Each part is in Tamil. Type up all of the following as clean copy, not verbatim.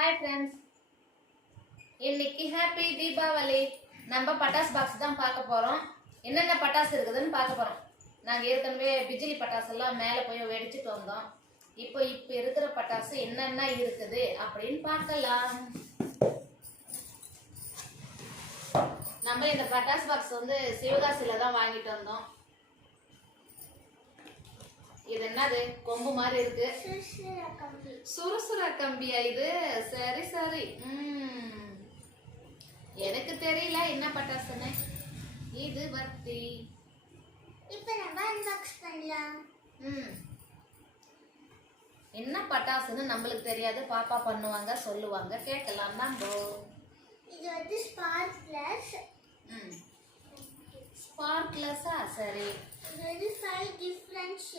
ஹாய் ஃப்ரெண்ட்ஸ், இன்னைக்கு ஹாப்பி தீபாவளி. நம்ம பட்டாசு பாக்ஸ் தான் பார்க்க போறோம். என்னென்ன பட்டாசு இருக்குதுன்னு பார்க்க போறோம். நாங்கள் ஏற்கனவே பிஜிலி பட்டாசு எல்லாம் மேலே போய் வெடிச்சுட்டு வந்தோம். இப்போ இருக்கிற பட்டாசு என்னென்ன இருக்குது அப்படின்னு பார்க்கலாம். நம்ம இந்த பட்டாசு பாக்ஸ் வந்து சிவகாசியில தான் வாங்கிட்டு வந்தோம். இது என்னது, கொம்பு மாதிரி இருக்கு. சுறுசுற கம்பியா இது? சரி சரி. எனக்கு தெரியல என்ன பட்டாசுன்னு. இது வர்த்தி. இப்போ நம்ம அன்பாக்ஸ் பண்ணலாம். என்ன பட்டாசுன்னு நம்மளுக்கு தெரியாது. பாப்பா பண்ணுவாங்க, சொல்லுவாங்க, கேட்கலாம் நம்ம. இது வந்து ஸ்பார்க்லஸ். ஸ்பார்க்லஸா? சரி. இது வந்து 5 டிஃபரண்ட்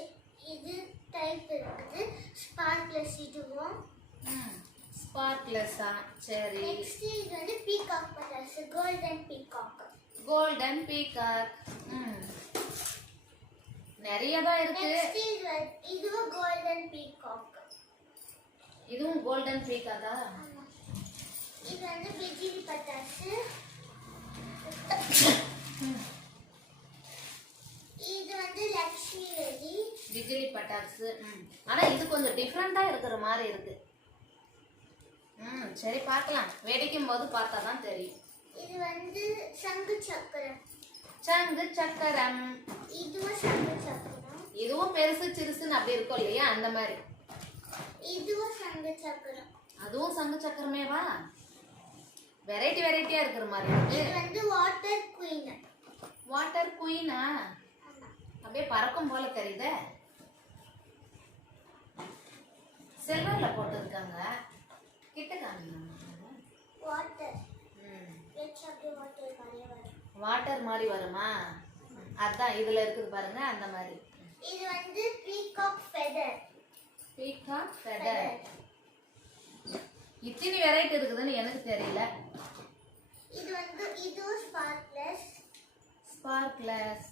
இது டைப் இருக்குது. ஸ்பார்க்லஸ் இதுவும். ஸ்பார்க்லஸா? சரி. நெக்ஸ்ட் இது வந்து பீகாக் பட்டாசு, கோல்டன் பீகாக். Golden peacock. நிறைய தான் இருக்கு. நெக்ஸ்ட் இதுவும் கோல்டன் பீகாக். இதுவும் கோல்டன் பீகாக்கா? இது வந்து பிஜிலி பட்டாசு. இது வந்து லக்ஷ்மி வெடி. பிஜிலி பட்டாசு. ஆனா இது கொஞ்சம் டிஃப்ரெண்டா இருக்கிற மாதிரி இருக்கு. சரி, பார்க்கலாம். வெடிக்கும் போது பார்த்தா தான் தெரியும். இது வந்து சங்கு சக்கரம். சங்கு சக்கரம். இதுவும் சங்கு சக்கரம். இதுவும் பெருசு சிறுசுன்னு அப்படி இருக்கும் இல்லையா, அந்த மாதிரி. இதுவும் சங்கு சக்கரம். அதுவும் சங்கு சக்கரமேவா? வெரைட்டி வெரைட்டியா இருக்கிற மாதிரி இருக்கு. இது வந்து வாட்டர் குயின். வாட்டர் குயினா? அப்படியே பறக்கும் போல தெரியுதே. சில்வர்ல போட்டுருக்காங்க. கிட்ட காமிங்க. வாட்டர். வெச்ச அப்படியே வாட்டர் மாதிரி வரும். வாட்டர் மாதிரி வருமா? அதான் இதுல இருக்குது பாருங்க, அந்த மாதிரி. இது வந்து பீகாக் ஃபெதர். Peacock feather. இத்தனை வெரைட்டி இருக்குதுன்னு எனக்கு தெரியல. இது வந்து இதுவும் ஸ்பார்க்லஸ். ஸ்பார்க்லஸ்.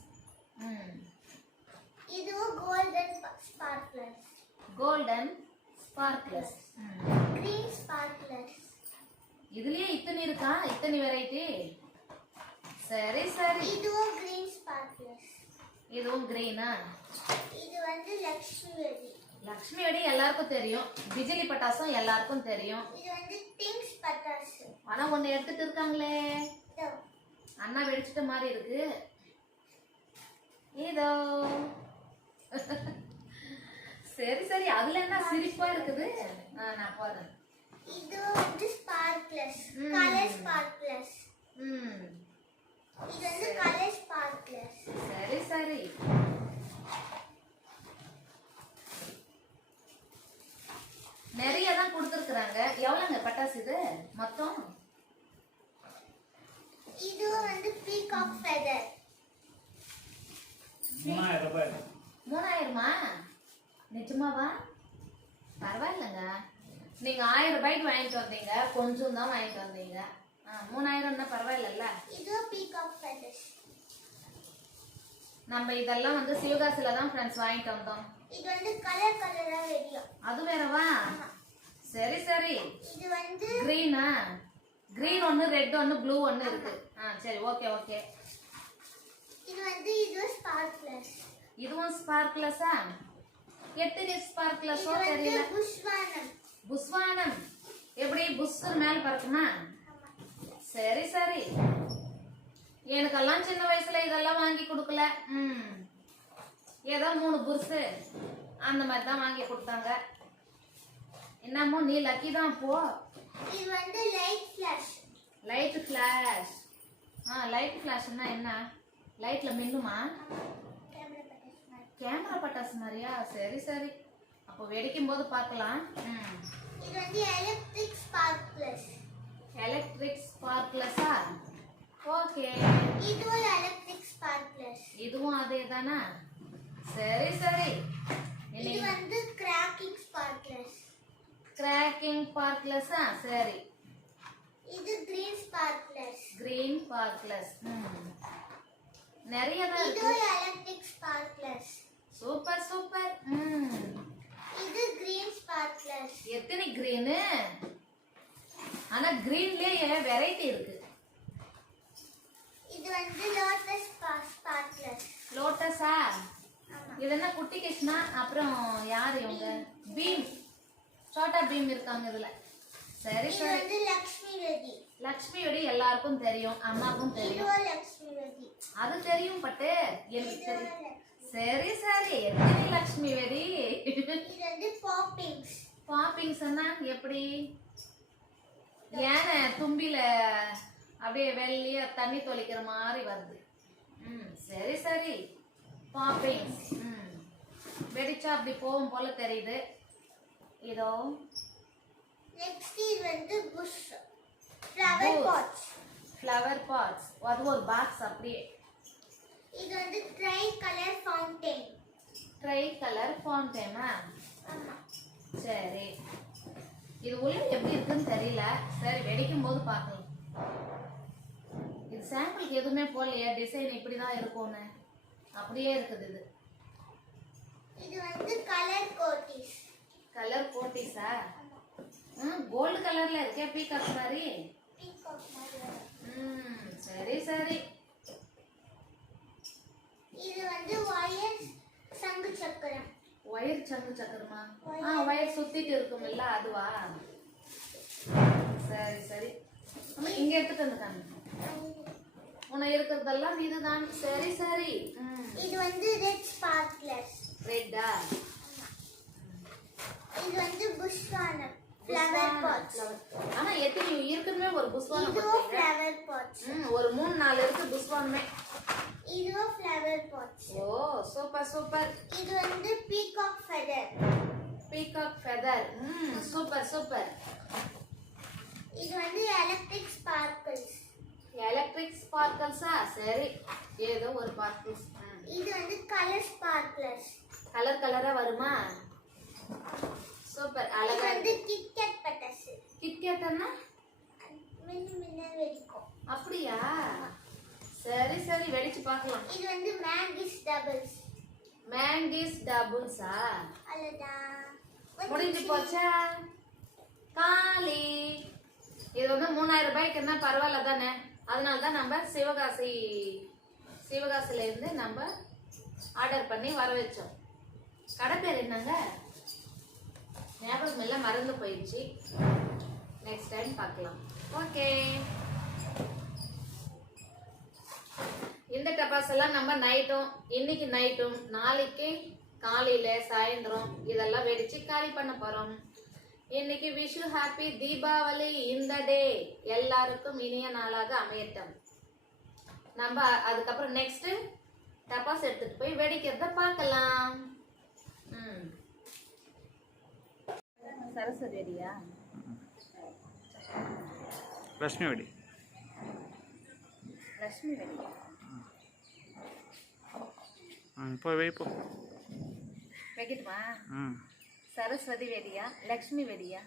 இதுவும் golden sparkles. Golden sparkles. Green sparkles. இதுலயே இத்தனை இருக்கா? இத்தனை வெரைட்டி? சரி சரி. இதுவும் கிரீன் ஸ்பார்க்லஸ். இதுவும் கிரீனா? இது வந்து லக்ஷ்மி வெடி. லக்ஷ்மி வெடி எல்லாருக்கும் தெரியும். பிஜிலி பட்டாசும் எல்லாருக்கும் தெரியும். இது வந்து பிங்க் பட்டாசு. ஆனா ஒண்ணு எடுத்துட்டு இருக்காங்களே, அண்ணா வெடிச்சிட்ட மாதிரி இருக்கு. இதோ. சரி சரி. அதுல என்ன சிரிப்பா இருக்குது? நான் போறேன். இது வந்து ஸ்பார்க்லஸ், கலர் ஸ்பார்க்லஸ். இது வந்து கலர் ஸ்பார்க்லஸ். சரி சரி. நிறைய தான் கொடுத்துருக்குறாங்க. எவ்வளவுங்க பட்டாசு இது மொத்தம்? இது வந்து பீகாக் ஃபெதர். 3000 ரூபாய். 3000மா? நிஜமாவா? பரவாயில்லைங்க. நீங்க 1000 ரூபாய்க்கு வாங்கிட்டு வந்தீங்க, கொஞ்சம் தான் வாங்கிட்டு வந்தீங்க. 3000 தான் பரவாயில்ல. இது பீகாக் ஃபெதர். நம்ம இதெல்லாம் வந்து சிவகாசில தான் ஃப்ரெண்ட்ஸ் வாங்கிட்டு வந்தோம். இது வந்து கலர் கலரா வெடியும். அது வேறவா? சரி சரி. இது வந்து கிரீனா? கிரீன் ஒன்னு, ரெட் ஒன்னு, ப்ளூ ஒன்னு இருக்கு. சரி, ஓகே ஓகே. இது வந்து இது ஸ்பார்க்லஸ். இதுவும் ஸ்பார்க்லஸா? எத்தனை ஸ்பார்க்லஸோ தெரியல. புஷ்வானம். புஷ்வானம் எப்படி புஷ்ஷு மேல பறக்குமா? சரி சரி. எனக்கெல்லாம் சின்ன வயசுல இதெல்லாம் வாங்கி கொடுக்கல. ஏதோ 3 புருஷு அந்த மாதிரி தான் வாங்கி கொடுத்தாங்க. என்னமோ நீ லக்கி தான் போ. இது வந்து light flash. Light flash. Light ஃபிளாஷ்னா என்ன? லைட்ல மின்னுமா? கேமரா பட்டாசு மாதிரியா? சரி சரி. அப்போ வெடிக்கும் போது பார்க்கலாம். இது வந்து எலக்ட்ரிக் ஸ்பார்க்லஸ். எலக்ட்ரிக் ஸ்பார்க்லஸா? ஓகே. இதுவும் எலக்ட்ரிக் ஸ்பார்க்லஸ். இதுவும் அதே தானா? சரி சரி. இது வந்து கிராக்கிங் ஸ்பார்க்லஸ். கிராக்கிங் ஸ்பார்க்லஸா? சரி. இது கிரீன் ஸ்பார்க்லஸ். Green sparkles. நிறைய தான் இது இருக்கு. Electric sparkles. Super super. இது கிரீன் ஸ்பார்க்லஸ். எத்தனை கிரீனு? ஆனா கிரீன்லயே வெரைட்டி இருக்கு. இது வந்து லோட்டஸ் ஸ்பார்க்லர். லோட்டஸா? ஆமா. இது என்ன குட்டி கிருஷ்ணா, அப்புறம் யார் இவங்க? பீம், சோட்டா பீம் இருக்காங்க இதுல. சரி இது சரி. வந்து லக்ஷ்மி வெடி. லக்ஷ்மி வெடி எல்லாருக்கும் தெரியும், அம்மாக்கும் தெரியும். இதுவும் லக்ஷ்மி வெடி. அது தெரியும் பட்டு எனக்கு தெரியும். இதுவும் சரி சரி. எத்தனை லக்ஷ்மி வெடி? இது வந்து பாப்பிங்ஸ். பாப்பிங்ஸ்னா எப்படி? ஏன தும்பில அப்படியே வெள்ளையா தண்ணி தொளிக்கிற மாதிரி வருது. சரி சரி. பாப்பிங்ஸ். வெடிச்சா அப்படி போகும் போல தெரியுது. இதோ நெக்ஸ்ட் இது வந்து push flower pots. Flower pots. அது ஒரு பாக்ஸ் அப்படியே. இது வந்து tricolour fountain. Tricolour ஃபவுண்டைனா? ஆமா. சரி. இது உள்ள எப்படி இருக்குன்னு தெரியல. சரி, வெடிக்கும் போது பார்க்கலாம். இது சாம்பிளுக்கு எதுவுமே போடலையா? டிசைன் இப்படிதான் இருக்கும்னு. அப்படியே இருக்குது இது. இது வந்து கலர் கோட்டிஸ். கலர் கோட்டிஸா? கோல்டு கலர்ல இருக்கே, பீகாக் மாதிரி. பீகாக் மாதிரி. சரி சரி. இது வந்து வயர் சங்கு சக்கரம். ஒயர் சங்கு சக்கரமா? ஒயர் சுத்திட்டு இருக்கும்ல, அதுவா? சரி சரி. இங்க எடுத்துட்டு வந்துட்டாங்க. உன இருக்கிறதெல்லாம் இதுதான். சரி சரி. இது வந்து ரெட் ஸ்பார்க்லர்ஸ். ரெட்டா? இது வந்து புஷ்வானம் ஃப்ளவர் பாட்ஸ். ஆனா எத்தனை இருக்குமே ஒரு புஷ்வானம். இதுவும் ஃப்ளவர் பாட்ஸ். ஒரு 3-4 இருக்கு புஷ்வானமே. இதுவும் ஃப்ளவர் பாட்ஸ். ஓ சூப்பர் சூப்பர். இது வந்து peacock feather. Peacock feather. Super super. இது வந்து எலக்ட்ரிக் ஸ்பார்க்கிள்ஸ். எலக்ட்ரிக் ஸ்பார்க்கிள்ஸா? சரி, ஏதோ ஒரு ஸ்பார்க்கிள்ஸ். இது வந்து கலர் ஸ்பார்க்லர்ஸ். கலர் கலரா வருமா? சூப்பர், இது அழகா வந்து இருக்கு. கிட்கேட் பட்டாசு. கிட்கேட்னா மின்னு மின்னு வெடிக்கும். அப்படியா? சரி சரி, வெடிச்சு பார்க்கலாம். இது வந்து மேங்கிஸ் டபுள்ஸ். மேங்கிஸ் டபுள்ஸா? அலடா முடிஞ்சு போச்சா? காலி. இது வந்து 3000 ரூபாய்க்கு என்ன பரவாயில்ல தானே? அதனால தான் நம்ம சிவகாசில இருந்து நம்ம ஆர்டர் பண்ணி வர வச்சோம். கடை பேர் என்னங்க? ஞாபகம் எல்லாம் மறந்து போயிடுச்சு. நெக்ஸ்ட் டைம் பார்க்கலாம். ஓகே. இந்த டபாஸ் எல்லாம் நம்ம இன்னைக்கு நைட்டும் நாளைக்கு காலையில சாயந்தரம் இதெல்லாம் வெடிச்சு காலி பண்ண போறோம். இன்னைக்கு விஷு ஹாப்பி தீபாவளி இந்த டே எல்லாருக்கும் இனிய நாளாக அமையட்டும். நம்ம அதுக்கப்புறம் நெக்ஸ்ட் டபாஸ் எடுத்துட்டு போய் வெடிக்கிறத பார்க்கலாம். சரஸ்வதி வெடியா? லட்சுமி வெடி. லட்சுமி வெடியா? போய் வைப்போ. வைக்கட்டுமா? சரஸ்வதி வெடியா லக்ஷ்மி வெடியா?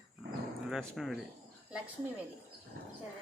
லட்சுமி வெடி. லக்ஷ்மி வெடி. சரி.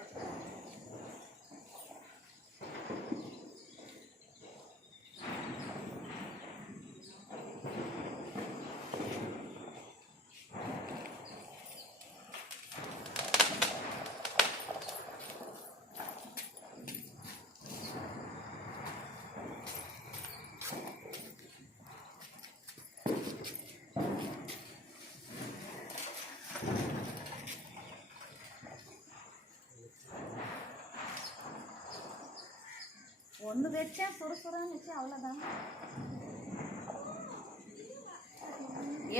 ஒன்று வச்சேன், சுறுசுறான்னு வச்சேன், அவ்வளோதான்.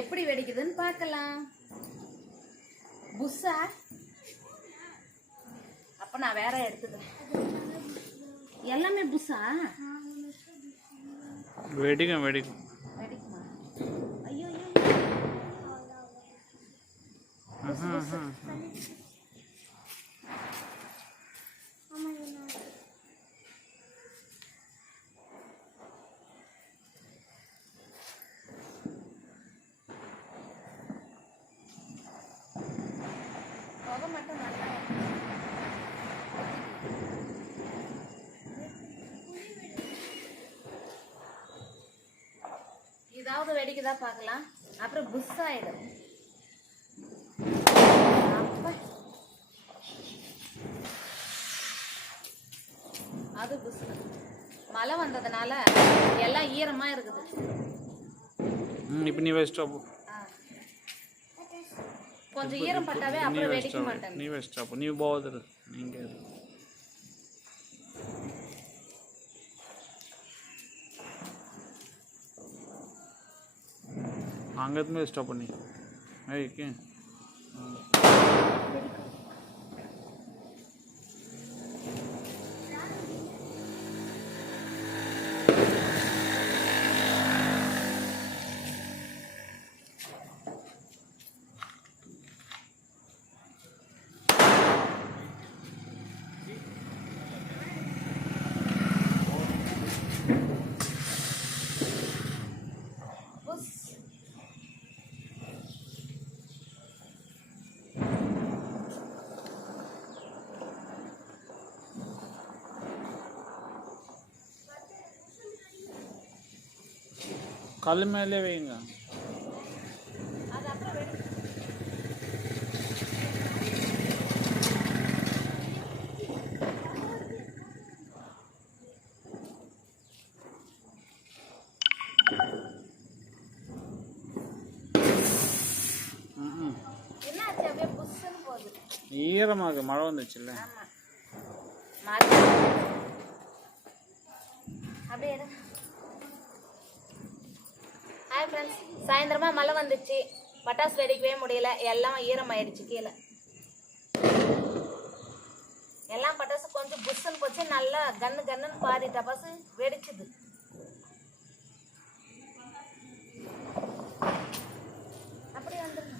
எப்படி வெடிக்குதுன்னு பார்க்கலாம். புஸ்ஸா? அப்போ நான் வேற எடுத்துக்கிறேன். எல்லாமே புஸ்ஸா? வெடிக்குமா? ஐயோ போக மாட்டோம். நல்லா இதாவது வெடிக்குதா பார்க்கலாம். அப்புறம் புஷ் ஆயிடும். அப்ப அது புஷ்ஷு. மழை வந்ததுனால எல்லாம் ஈரமா இருக்குது. இப்போ நீ வச்சிட்டா போ. கொஞ்சம் ஈரம் பட்டாவே நீ அப்புறம் வெடிக்க வச்சிட்டா மாட்டேன். நீ வச்சிட்டா போ. நீ போகுது நீங்கள் அங்கேருந்து வச்சிட்டா பண்ணி ஐக்கு புஷ். கல் மேலே வைங்க. அது அப்புறம் வெடிக்கும். என்னாச்சு அப்படியே புஷ்ஷுன்னு போகுது. ஈரமாக மழை வந்துச்சுல்ல. ஆமா மாத்தி அப்படியே இரு. ஹாய் ஃப்ரெண்ட்ஸ், சாயந்தரமா மழை வந்துச்சு. பட்டாசு வெடிக்கவே முடியல, எல்லாம் ஈரமாயிடுச்சு கீழே. எல்லாம் பட்டாசு கொஞ்சம் புஷ்ஷுன்னு போச்சு. நல்லா கன்னு கன்னுன்னு பாதி டபாசு வெடிச்சுது. அப்படியே வந்துருங்க.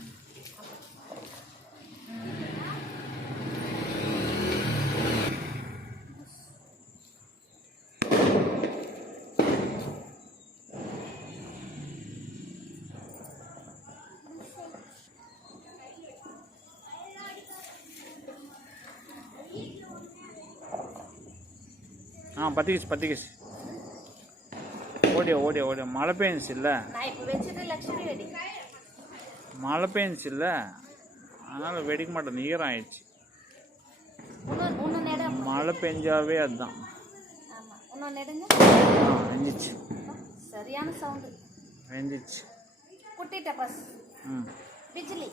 பத்திக்கிச்சு ஓடிய மழை பெஞ்சிச்சு இல்லை. நான் இப்போ வச்சது லட்சுமி வெடி. மழை பெஞ்சிச்சு இல்லை, அதனால் வெடிக்க மாட்டேன். ஈரம் ஆயிடுச்சு. இன்னும் நேரம். மழை பெஞ்சாவே அதுதான். ஆமா, இன்னும் நெடுங்க. வெஞ்சிச்சு. சரியான சவுண்டு. வெஞ்சிச்சு. குட்டி டபாஸ். பிஜிலி.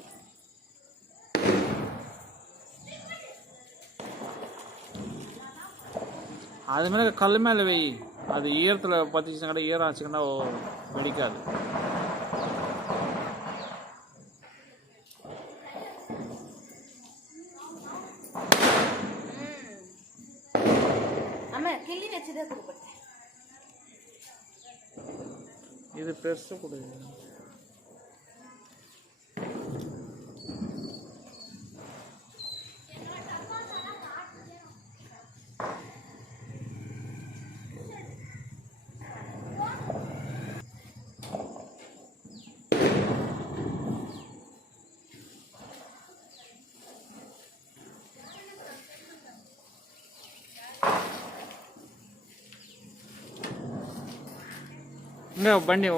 அது மேலே கல் மேலே வை. அது ஈரத்தில் பற்றிச்சுன்னா கூட ஈரம் ஆச்சுன்னா வெடிக்காது. ஆமா, கிள்ளி வச்சுதான் கொடுப்பேன். இது பெருசு கொடு. இங்கே பண்ணி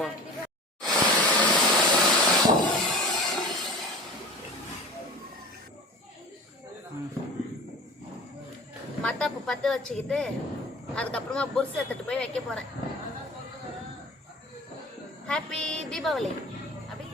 மத்தாப்பு பற்ற வச்சுக்கிட்டு அதுக்கப்புறமா புருஷ எடுத்துட்டு போய் வைக்க போறேன். ஹாப்பி தீபாவளி. அப்படி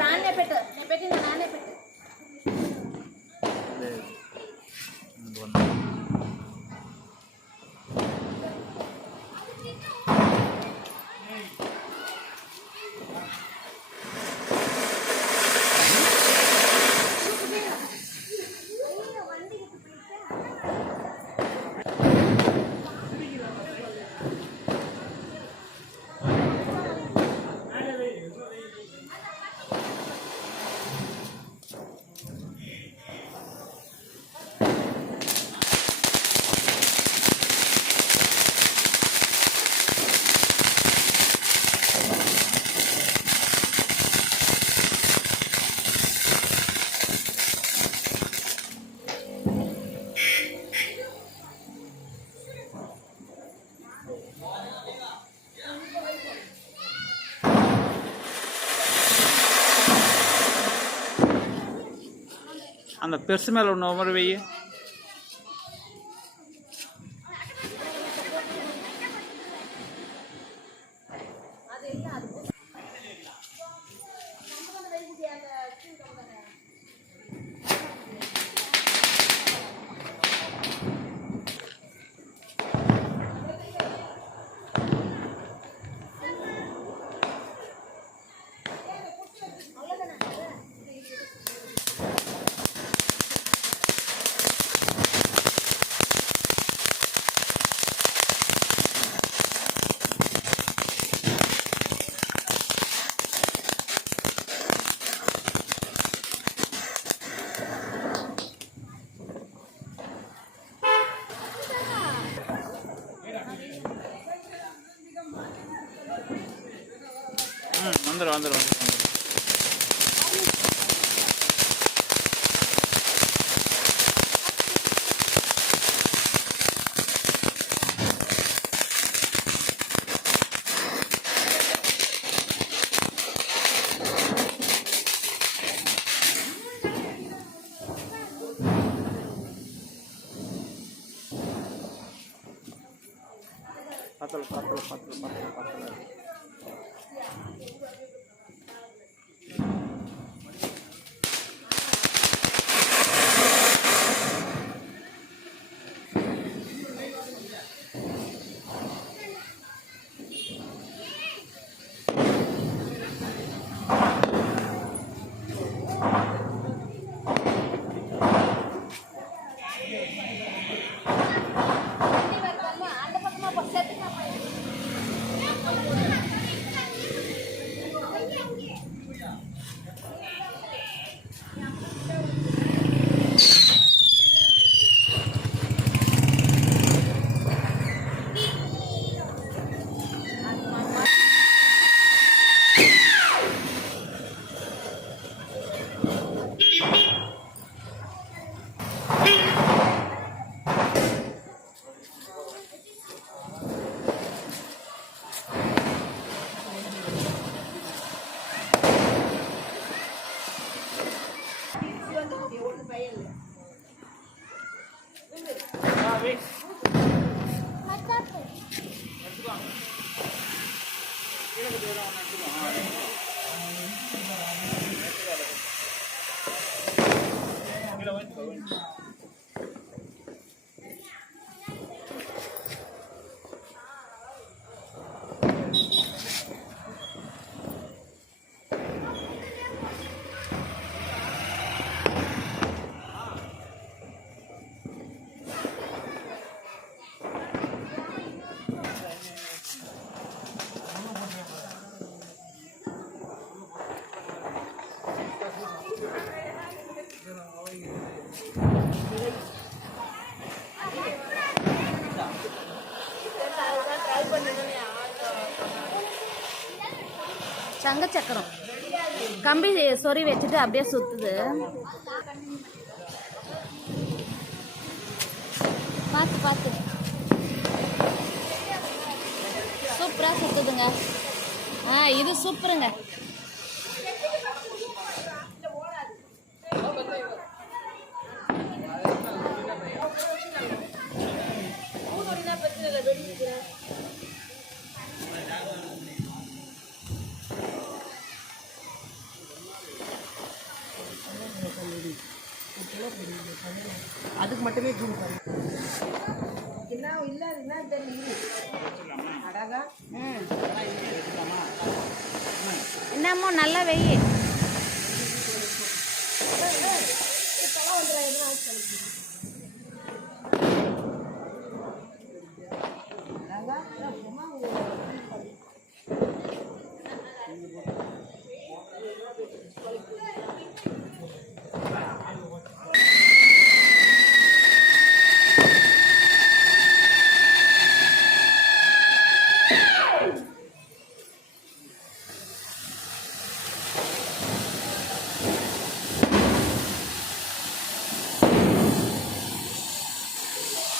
నాన్నే పెట్టు, నేను పెట్టిన నాన్నే పెట్టు. அந்த பெருசு மேலே ஒன்று மாதிரி வெயி. வந்துடும் வந்துடும் வந்துடும். பத்தல பத்தல பத்தல பத்தல பத்தல. சங்க சக்கரம் கம்பி சொறி வச்சுட்டு அப்படியே சுத்துது. பார்த்து பார்த்து சூப்பரா சுத்துதுங்க. இது சூப்பருங்க. அதுக்கு மட்டுமே ஜூம் பண்ணு. என்ன இல்லை என்ன தெரியும் அழகா. என்னமோ நல்லா வெயி.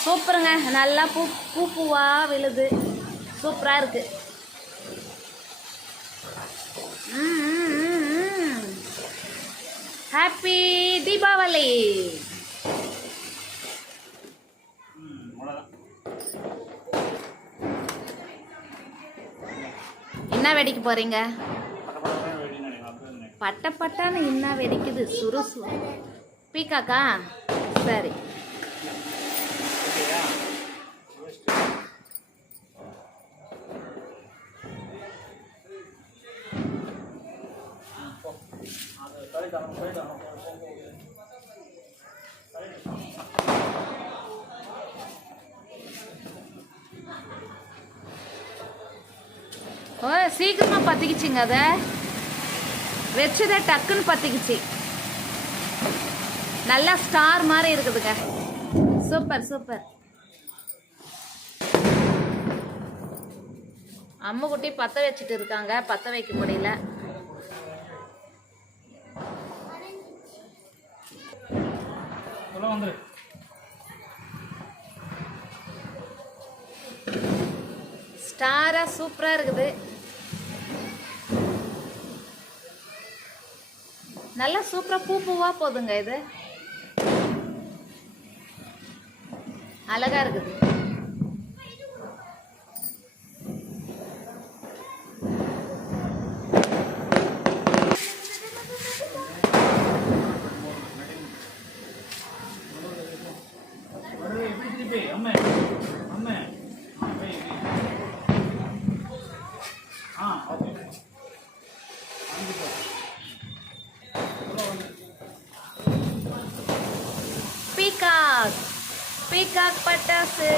சூப்பருங்க. நல்லா பூவா விழுது. சூப்பரா இருக்கு. ஹாப்பி தீபாவளி. என்ன வெடிக்க போறீங்க? பட்ட பட்டான்னு என்ன வெடிக்குது? சுறுசு பீக்காக்கா? சரி. ஓ சீக்கிரமா பத்திக்கிச்சிங்க. அதை வச்சதை டக்குன்னு பத்திக்கிச்சு. நல்லா ஸ்டார் மாதிரி இருக்குதுங்க. Super super. அம்முக்குட்டி பற்ற வச்சுட்டு இருக்காங்க, பற்ற வைக்க முடியல. ஸ்டாரா சூப்பரா இருக்குது. நல்லா சூப்பரா பூ பூவா போதுங்க. இது அழகா இருக்குது. பீகாக் பீகாக் பட்டாசு,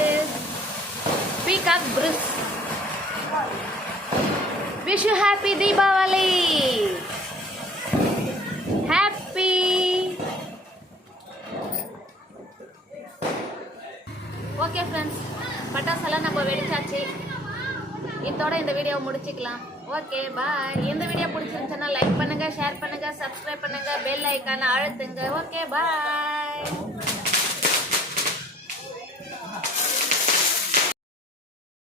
பீகாக் பிரிஸ். Wish you happy Deepavali. Happy. Okay friends, பட்டாசெல்லாம் நம்ம வெடிச்சாச்சு. இதோட இந்த வீடியோவை முடிச்சுக்கலாம். Okay bye. இந்த வீடியோ பிடிச்சிருந்துச்சுன்னா லைக் பண்ணுங்க, ஷேர் பண்ணுங்க, சப்ஸ்கிரைப் பண்ணுங்க, பெல் ஐக்கானை அழுத்துங்க. Okay bye.